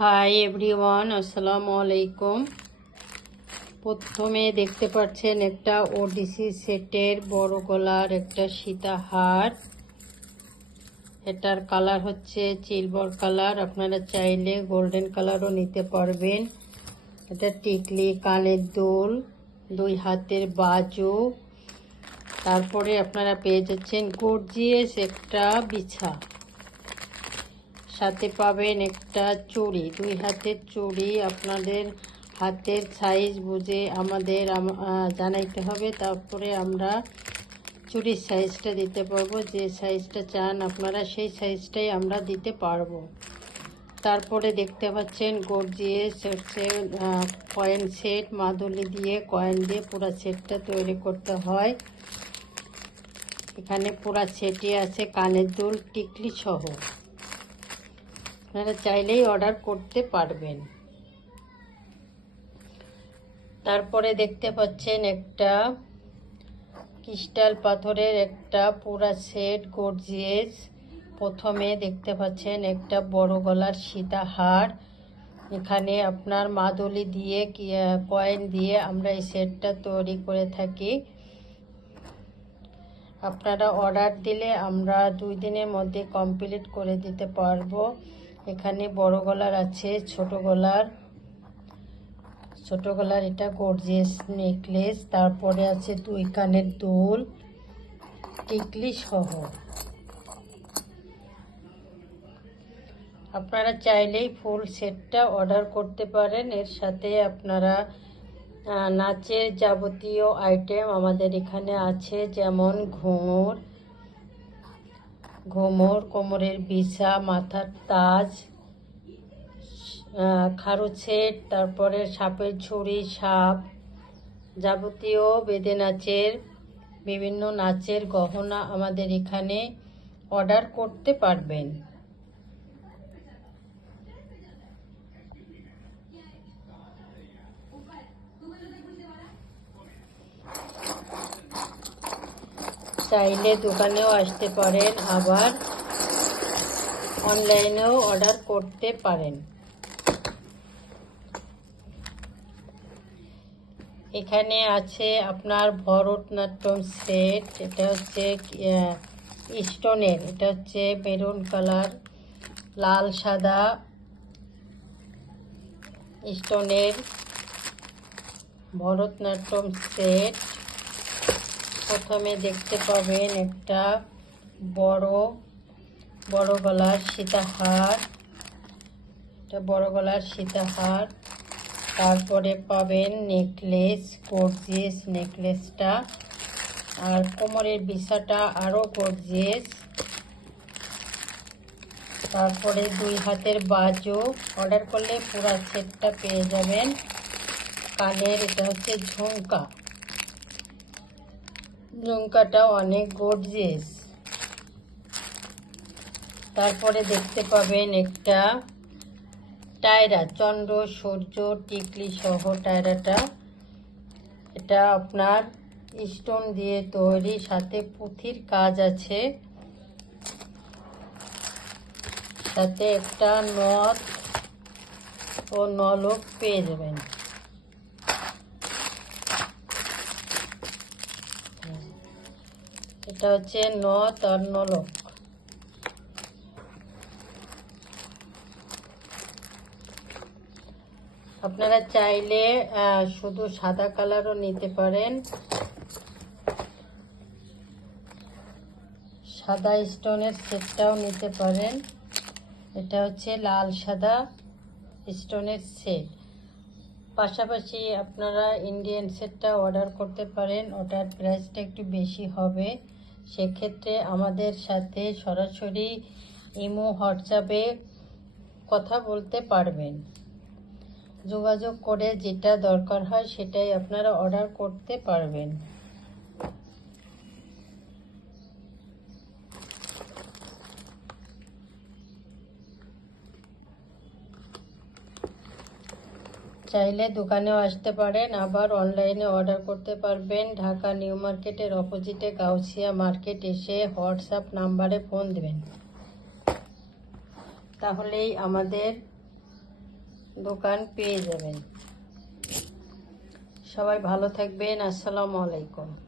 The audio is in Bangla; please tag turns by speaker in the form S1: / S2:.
S1: হাই এভরিওয়ান আসসালামু আলাইকুম প্রথমে দেখতে পাচ্ছেন একটা ওডিসি সেটের বড় গলার একটা সীতাহার এটার কালার হচ্ছে সিলভার কালার আপনারা চাইলে গোল্ডেন কালারও নিতে পারবেন। এটা টিকলি কানের দুল, দুই হাতের বাজু। তারপরে আপনারা পেয়ে যাচ্ছেন গর্জিয়াস একটা বিছা। সাথে পাবেন একটা চুড়ি। দুই হাতের চুড়ি আপনাদের হাতের সাইজ বুঝে আমাদের জানাইতে হবে। তারপরে আমরা চুড়ির সাইজটা দিতে পারব। যে সাইজটা চান আপনারা সেই সাইজটাই আমরা দিতে পারব। তারপরে দেখতে পাচ্ছেন গর্জিয়াস হচ্ছে কয়েন সেট মাদুলি দিয়ে কয়েন দিয়ে পুরো সেটটা তৈরি করতে হয়। এখানে পুরো সেটই আছে, কানের দুল, টিকলি সহ। আপনারা চাইলেই অর্ডার করতে পারবেন। তারপরে দেখতে পাচ্ছেন একটা ক্রিস্টাল পাথরের একটা পুরা সেট, গর্জিয়াস। প্রথমে দেখতে পাচ্ছেন একটা বড় গলার সীতাহার। এখানে আপনার মাদুলি দিয়ে কয়েন দিয়ে আমরা এই সেটটা তৈরি করে থাকি। আপনারা অর্ডার দিলে আমরা দুই দিনের মধ্যে কমপ্লিট করে দিতে পারব। এখানে বড় গলার আছে, ছোট গলার। ছোট গলার এটা গর্জিয়াস নেকলেস তারপরে আছে দুই কানের দুল, টিকলি সহ। আপনারা চাইলেই ফুল সেটটা অর্ডার করতে পারেন। এর সাথে আপনারা নাচের যাবতীয় আইটেম আমাদের এখানে আছে, যেমন ঘুঙুর ঘুমর কোমরের বিছা, মাথার তাজ খারুছেট খারু ছেট তারপরে সাপের ছুরি, সাপ যাবতীয় বেদে নাচের, বিভিন্ন নাচের গহনা আমাদের এখানে অর্ডার করতে পারবেন। চাইলে দোকানেও আসতে পারেন, আবার অনলাইনেও অর্ডার করতে পারেন। এখানে আছে আপনার ভরতনাট্যম সেট, এটা হচ্ছে স্টোনের, এটা হচ্ছে মেরুন কালার, লাল, সাদা স্টোনের ভরতনাট্যম সেট। প্রথমে দেখতে পাবেন একটা বড় বড় গলার সীতাহার। একটা বড় গলার সীতাহার। তারপরে পাবেন নেকলেস, গর্জিয়াস নেকলেসটা। আর কোমরের বিছাটা আরও গর্জিয়াস। তারপরে দুই হাতের বাজু। অর্ডার করলে পুরো সেটটা পেয়ে যাবেন। কানের, এটা হচ্ছে ঝুমকা। ঝুমকাটা অনেক গর্জিয়াস তারপরে দেখতে পাবেন একটা টায়রা, চন্দ্র, সূর্য, টিকলি সহ টায়রাটা। এটা আপনার স্টোন দিয়ে তৈরি, সাথে পুঁথির কাজ আছে। সাথে একটা নথ ও নলক পেয়ে যাবেন। এটা হচ্ছে নথ আর নলক আপনারা চাইলে শুধু সাদা কালারও নিতে পারেন। সাদা স্টোনের সেটটাও নিতে পারেন। এটা হচ্ছে লাল সাদা স্টোনের সেট। পাশাপাশি আপনারা ইন্ডিয়ান সেটটা অর্ডার করতে পারেন। ওটার প্রাইসটা একটু বেশি হবে। সেক্ষেত্রে আমাদের সাথে সরাসরি ইমো, হোয়াটসঅ্যাপে কথা বলতে পারবেন। যোগাযোগ করে যেটা দরকার হয় সেটাই আপনারা অর্ডার করতে পারবেন। চাইলে দোকানেও আসতে পারেন, আবার অনলাইনে অর্ডার করতে পারবেন। ঢাকা নিউ মার্কেটের অপোজিটে গাউসিয়া মার্কেট এসে হোয়াটসঅ্যাপ নাম্বারে ফোন দেবেন। তাহলেই আমাদের দোকান পেয়ে যাবেন। সবাই ভালো থাকবেন। আসসালামু আলাইকুম।